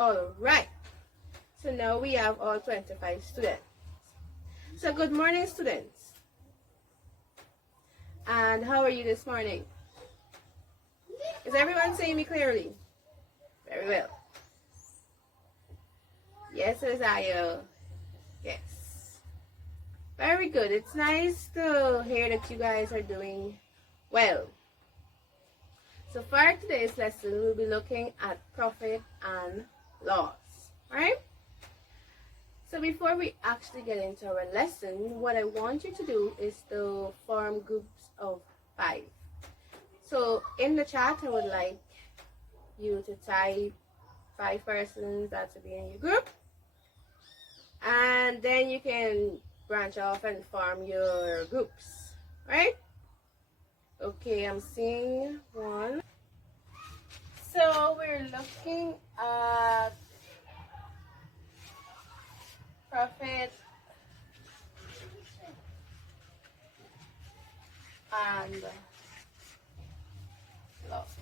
All right. So now we have all 25 students. So good morning, students. And how are you this morning? Is everyone seeing me clearly? Very well. Yes, Isaiah. Yes. Very good. It's nice to hear that you guys are doing well. So for today's lesson, we'll be looking at profit and loss, right? So before we actually get into our lesson, what I want you to do is to form groups of 5. So in the chat, I would like you to type 5 persons that will be in your group. And then you can branch off and form your groups, right? Okay, I'm seeing one. So we're looking at profit and loss.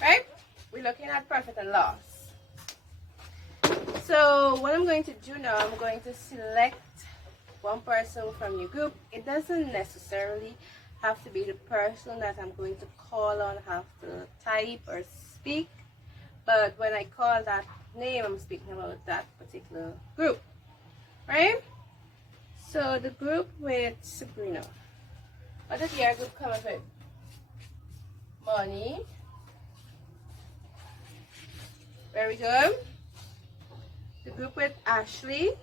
Right? We're looking at profit and loss. So what I'm going to do now, I'm going to select one person from your group. It doesn't necessarily have to be the person that I'm going to call on, have to type or speak. But when I call that name, I'm speaking about that particular group. Right? So the group with Sabrina. What does your group come up with? Money. Very good. The group with Ashley.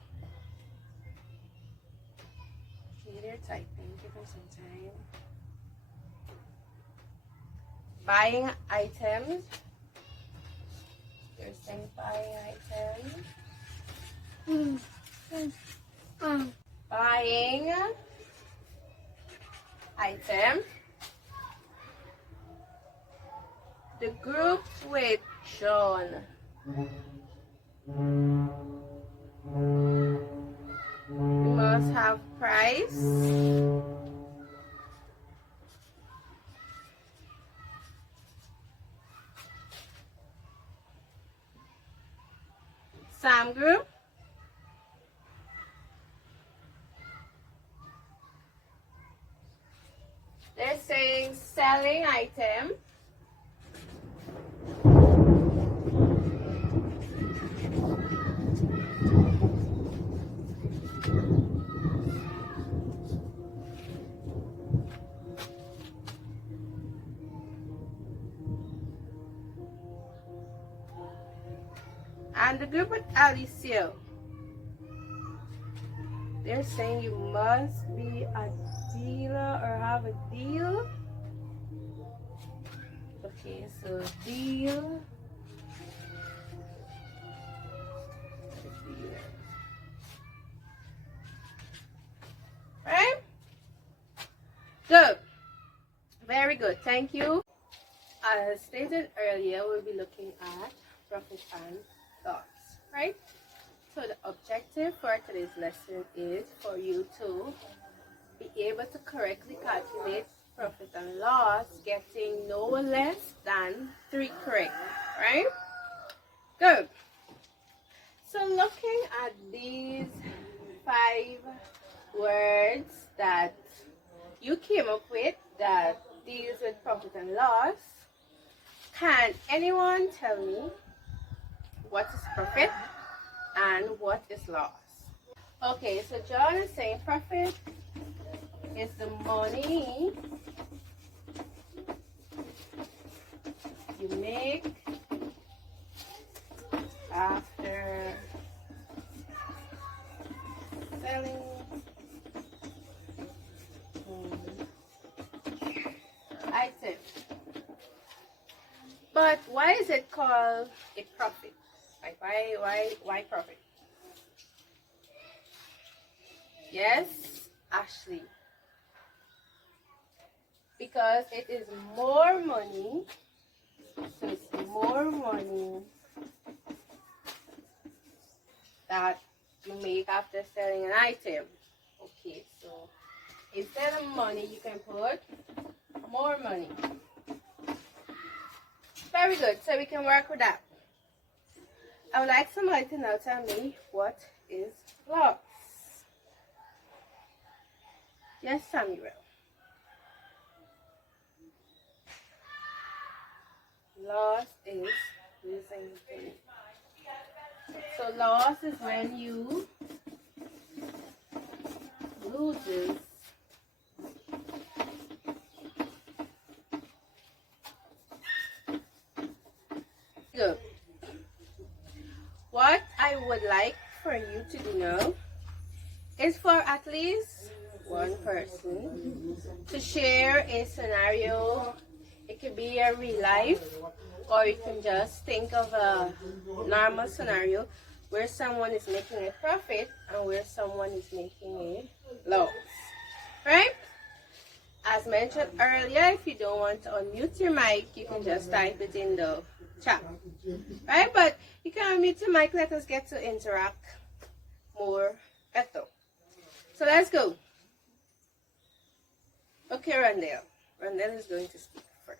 Okay, they're typing. Give them some time. Buying items. They're saying buying items. Buying item. The group with Sean. We must have price. Sam group. They're saying selling item. And the group with Alicia. They're saying you must be a dealer or have a deal. Okay, so deal. Right? Good. Very good. Thank you. As stated earlier, we'll be looking at profit and loss. Right? So the objective for today's lesson is for you to be able to correctly calculate profit and loss, getting no less than 3 correct. Right? Good. So looking at these 5 words that you came up with that deals with profit and loss, can anyone tell me what is profit and what is loss? Okay, so John is saying profit is the money you make after selling item. But why is it called a profit? Like why profit? Yes, Ashley. Because it is more money. So it's more money that you make after selling an item. Okay, so instead of money, you can put more money. Very good. So we can work with that. I would like somebody to now tell me what is loss. Yes, Samuel. Loss is losing things. So loss is when you loses good. What I would like for you to do now is for at least one person to share a scenario. It could be a real life, or you can just think of a normal scenario where someone is making a profit and where someone is making a loss. Right? As mentioned earlier, if you don't want to unmute your mic, you can just type it in the chat. Right? But you can unmute your mic, let us get to interact more better. So let's go. Okay, Randall. Randall is going to speak first.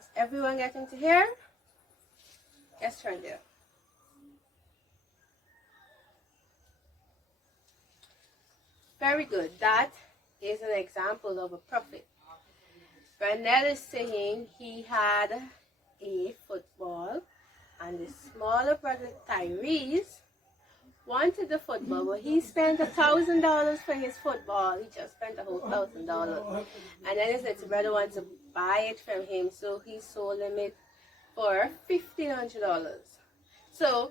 Is everyone getting to hear? Yes, Randall. Very good. That is an example of a profit. Randall is saying he had a football and the smaller brother Tyrese wanted the football, but he spent $1,000 for his football. He just spent a whole $1,000. And then his little brother wanted to buy it from him, so he sold him it for $1,500. So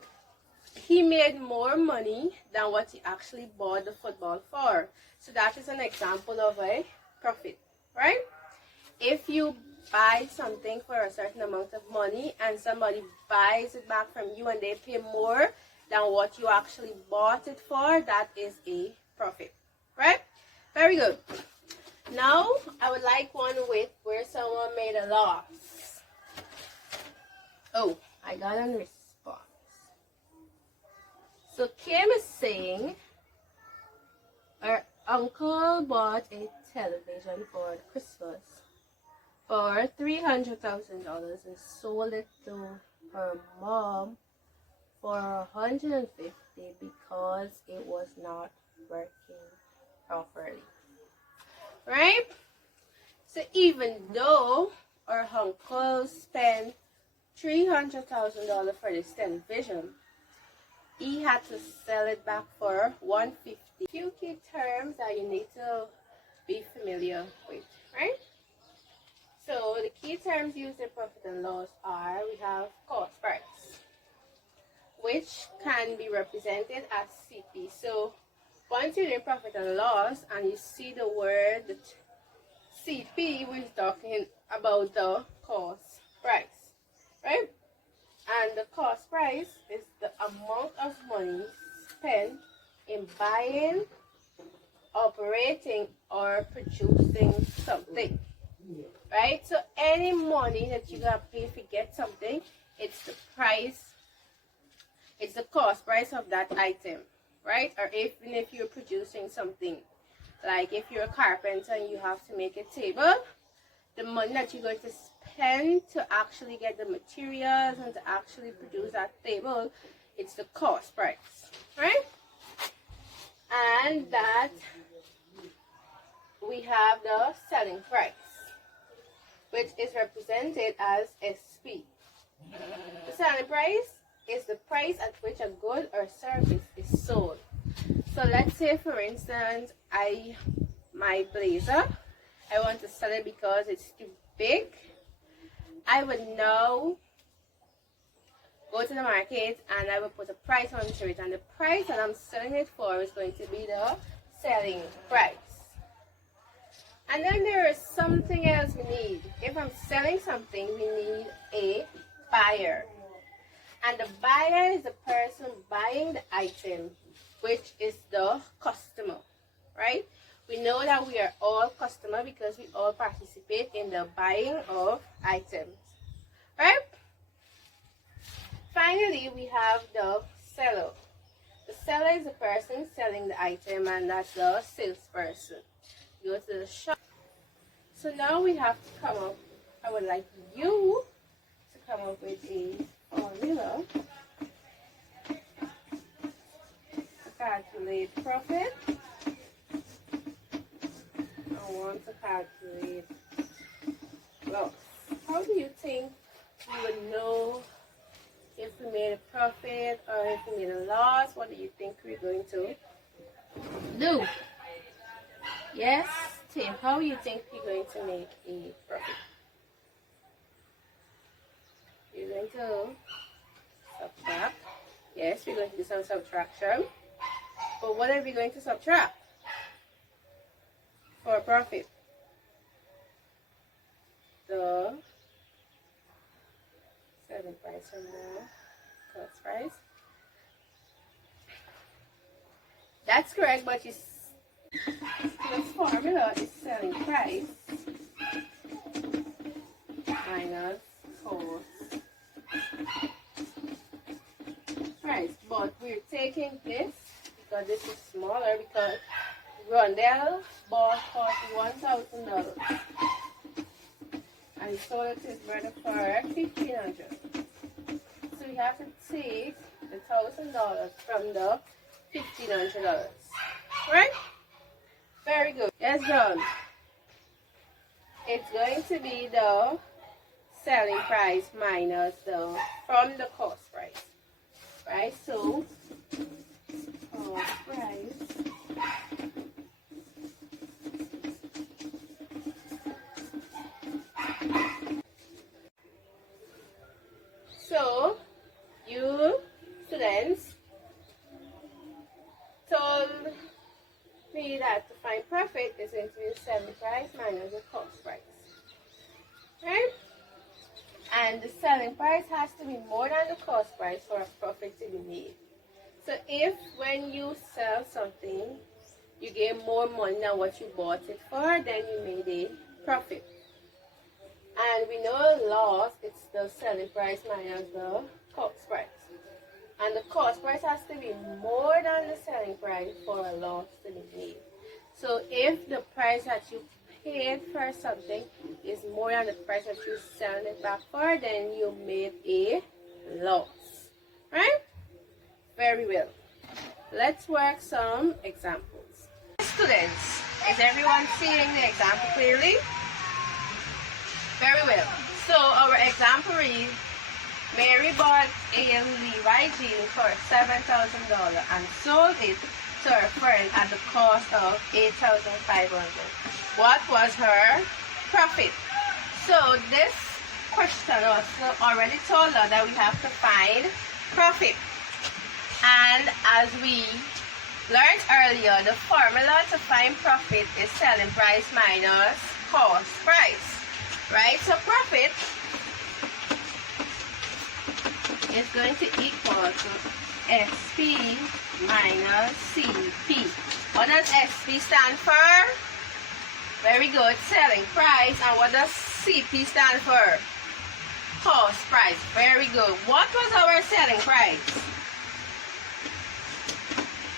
he made more money than what he actually bought the football for. So that is an example of a profit, right? If you buy something for a certain amount of money and somebody buys it back from you and they pay more than what you actually bought it for, that is a profit, right? Very good. Now I would like one with where someone made a loss. Oh, I got a response. So Kim is saying her uncle bought a television for Christmas for $300,000 and sold it to her mom for $150 because it was not working properly. Right? So even though our uncle spent $300,000 for this television, he had to sell it back for $150. Few key terms that you need to be familiar with, right? So the key terms used in profit and loss are, we have cost price, which can be represented as CP. So once you're in profit and loss and you see the word CP, we're talking about the cost price, right? And the cost price is the amount of money spent in buying, operating, or producing something. Right? So any money that you gotta pay if you get something, it's the price, it's the cost price of that item, right? Or even if you're producing something, like if you're a carpenter and you have to make a table, the money that you're going to spend to actually get the materials and to actually produce that table, it's the cost price, right? And that we have the selling price, which is represented as SP. The selling price is the price at which a good or service is sold. So let's say, for instance, my blazer, I want to sell it because it's too big. I would now go to the market and I will put a price onto it, and the price that I'm selling it for is going to be the selling price. And then there is something else we need. If I'm selling something, we need a buyer. And the buyer is the person buying the item, which is the customer, right? We know that we are all customer because we all participate in the buying of items, right? Finally, we have the seller. The seller is the person selling the item, and that's the salesperson. Go to the shop. So now we have to come up, I would like you to come up with a formula to calculate profit. I want to calculate loss. How do you think you would know if we made a profit or if we made a loss? What do you think we're going to do? Yes, Tim, how do you think you're going to make a profit? You're going to subtract. Yes, we're going to do some subtraction. But what are we going to subtract for a profit? The selling price from the cost price. That's correct, but this formula is selling price minus cost price. But we're taking this because this is smaller, because Rondell bought for $1,000 and sold it to his brother for $1,500. So we have to take the $1,000 from the $1,500. Right? Very good. Yes, John. It's going to be the selling price minus the from the cost price. Right? So cost price so you students told me that to find profit is going to be the selling price minus the cost price. Right? And the selling price has to be more than the cost price for a profit to be made. So if when you sell something, you get more money than what you bought it for, then you made a profit. And we know loss, it's the selling price minus the cost price. And the cost price has to be more than the selling price for a loss to be made. So if the price that you paid for something is more than the price that you're selling it back for, then you made a loss. Right? Very well. Let's work some examples. Students, is everyone seeing the example clearly? Very well. So our example is Mary bought a Levi jean for $7,000 and sold it to her friend at the cost of $8,500. What was her profit? So this question also already told us that we have to find profit. And as we learned earlier, the formula to find profit is selling price minus cost price. Right? So profit is going to equal to SP minus CP. What does SP stand for? Very good. Selling price. And what does CP stand for? Cost price. Very good. What was our selling price?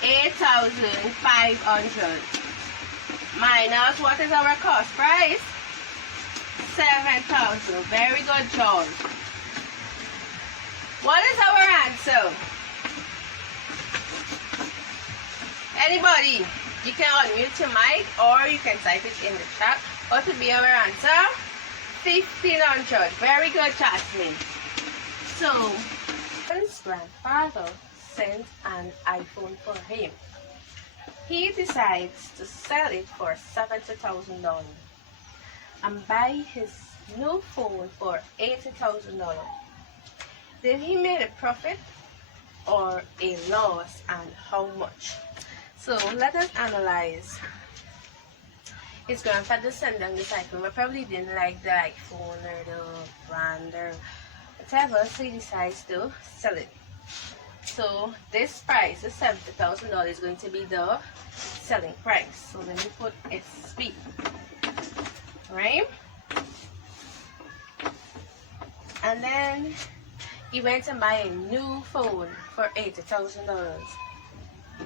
$8,500. Minus what is our cost price? $7,000. Very good, John. What is our answer? Anybody? You can unmute your mic or you can type it in the chat. What would be our answer? $1,500. Very good, Jasmine. So, his grandfather sent an iPhone for him. He decides to sell it for $70,000 and buy his new phone for $80,000. Did he make a profit or a loss, and how much? So let us analyze. His grandfather sent them this iPhone, but probably didn't like the iPhone or the brand or whatever, so he decides to sell it. So this price, the $70,000, is going to be the selling price. So let me put SP. Right? And then he went and buy a new phone for $80,000.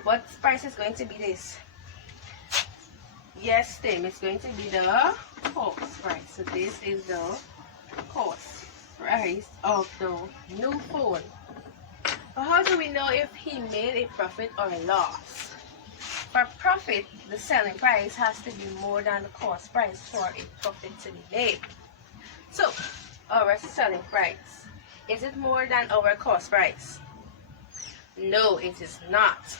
What price is going to be this? Yes, Tim, it's going to be the cost price. So this is the cost price. price of the new phone. But how do we know if he made a profit or a loss? For profit, the selling price has to be more than the cost price for a profit to be made. So, our selling price, is it more than our cost price? No, it is not.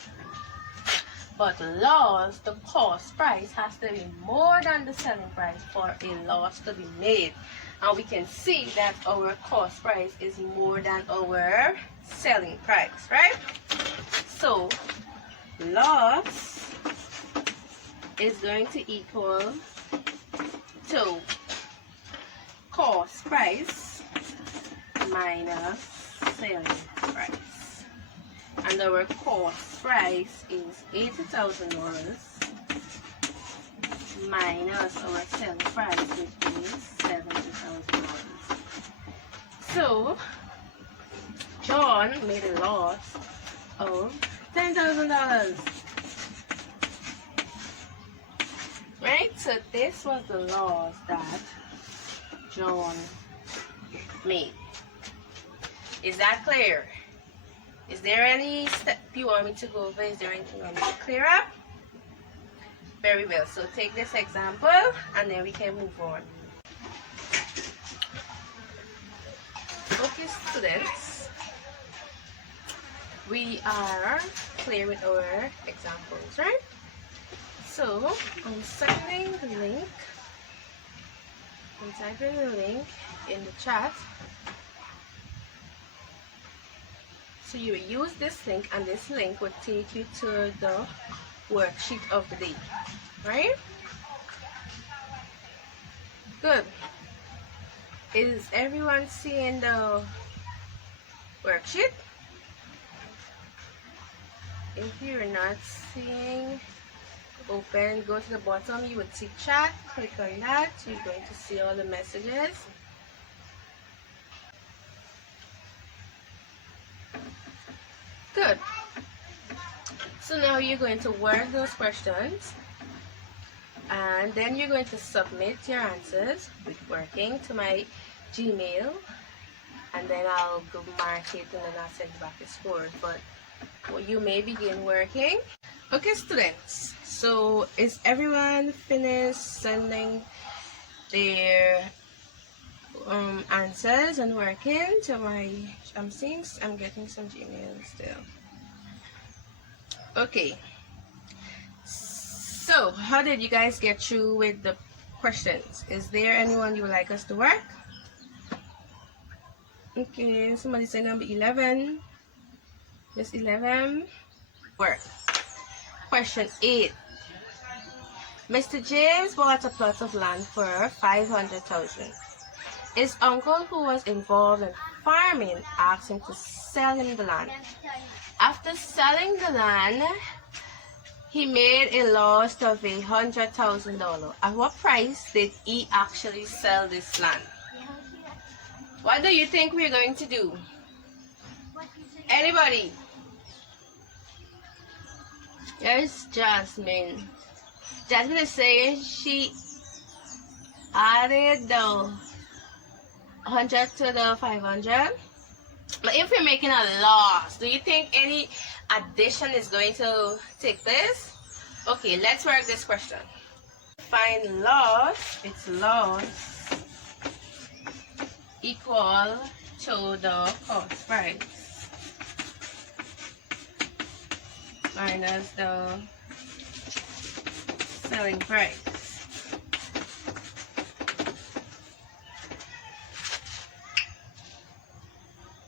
But loss, the cost price has to be more than the selling price for a loss to be made. And we can see that our cost price is more than our selling price, right? So, loss is going to equal to cost price minus selling price. And our cost price is $80,000 minus our selling price, which is $70,000. So John made a loss of $10,000. Right? So this was the loss that John made. Is that clear? Is there any step you want me to go over? Is there anything you want me to clear up? Very well. So take this example and then we can move on. Okay, students. We are clear with our examples, right? So I'm sending the link. I'm typing the link in the chat. So you will use this link, and this link will take you to the worksheet of the day, right? Good. Is everyone seeing the worksheet? If you're not seeing, open, go to the bottom, you would see chat, click on that, you're going to see all the messages. Good. So now you're going to work those questions, and then you're going to submit your answers with working to my Gmail, and then I'll go mark it and then I'll send you back the score. But you may begin working. Okay, students, so is everyone finished sending their answers and working to my, I'm getting some Gmail still. Okay, so how did you guys get through with the questions? Is there anyone you would like us to work? Okay, somebody say number 11. Just 11. Work. Question 8. Mr. James bought a plot of land for $500,000. His uncle, who was involved in farming, asked him to sell him the land. After selling the land, he made a loss of $100,000. At what price did he actually sell this land? What do you think we're going to do? Anybody? There's Jasmine. Jasmine is saying she added the 100 to the 500. But if we're making a loss, do you think any addition is going to take place? Okay, let's work this question. Find loss. It's loss equal to the cost price minus the selling price.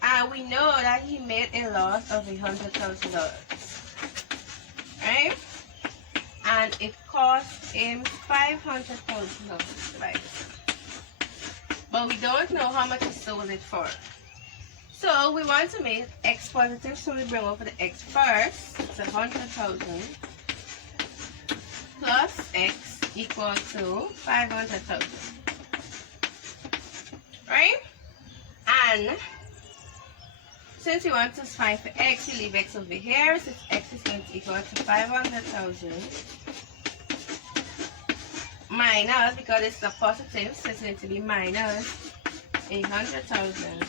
And we know that he made a loss of $100,000, right? And it cost him $500,000 to buy it. But we don't know how much he sold it for. So we want to make x positive, so we bring over the x first. It's 100,000 plus x equal to 500,000. Right? And since we want to find for x, we leave x over here. So x is going to equal to 500,000 minus, because it's a positive, so it's going to be minus 100,000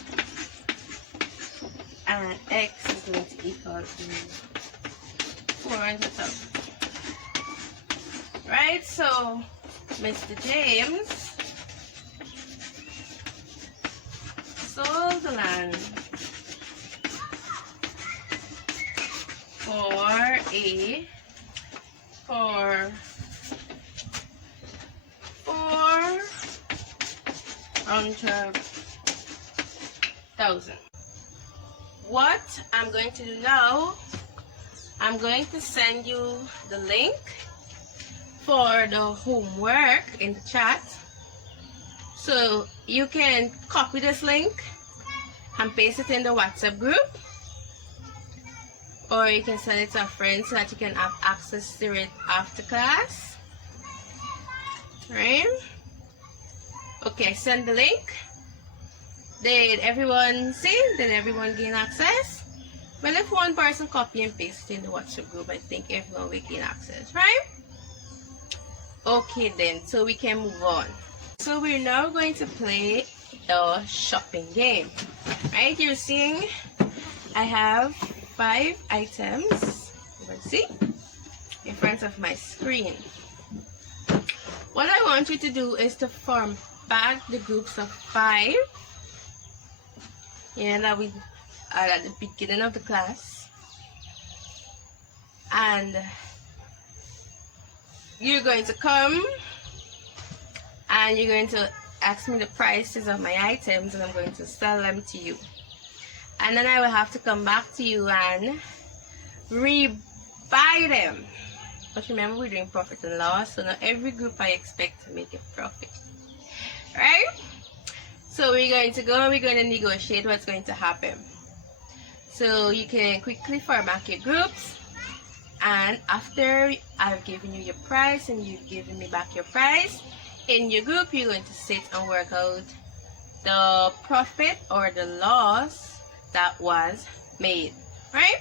and X is going to equal 400,000. Right, so Mr. James sold the land for 400,000. What I'm going to do now, I'm going to send you the link for the homework in the chat, so you can copy this link and paste it in the WhatsApp group, or you can send it to a friend so that you can have access to it after class. Right? Okay, send the link. Did everyone see? Did everyone gain access? Well, if one person copy and paste it in the WhatsApp group, I think everyone will gain access, right? Okay then, so we can move on. So we're now going to play the shopping game. Right, you're seeing I have 5 items, let's see, in front of my screen. What I want you to do is to form back the groups of 5. That we are at the beginning of the class, and you're going to come and you're going to ask me the prices of my items, and I'm going to sell them to you, and then I will have to come back to you and rebuy them. But remember, we're doing profit and loss, so not every group I expect to make a profit, right? So we're going to negotiate what's going to happen. So you can quickly format your groups, and after I've given you your price and you've given me back your price, in your group you're going to sit and work out the profit or the loss that was made, right?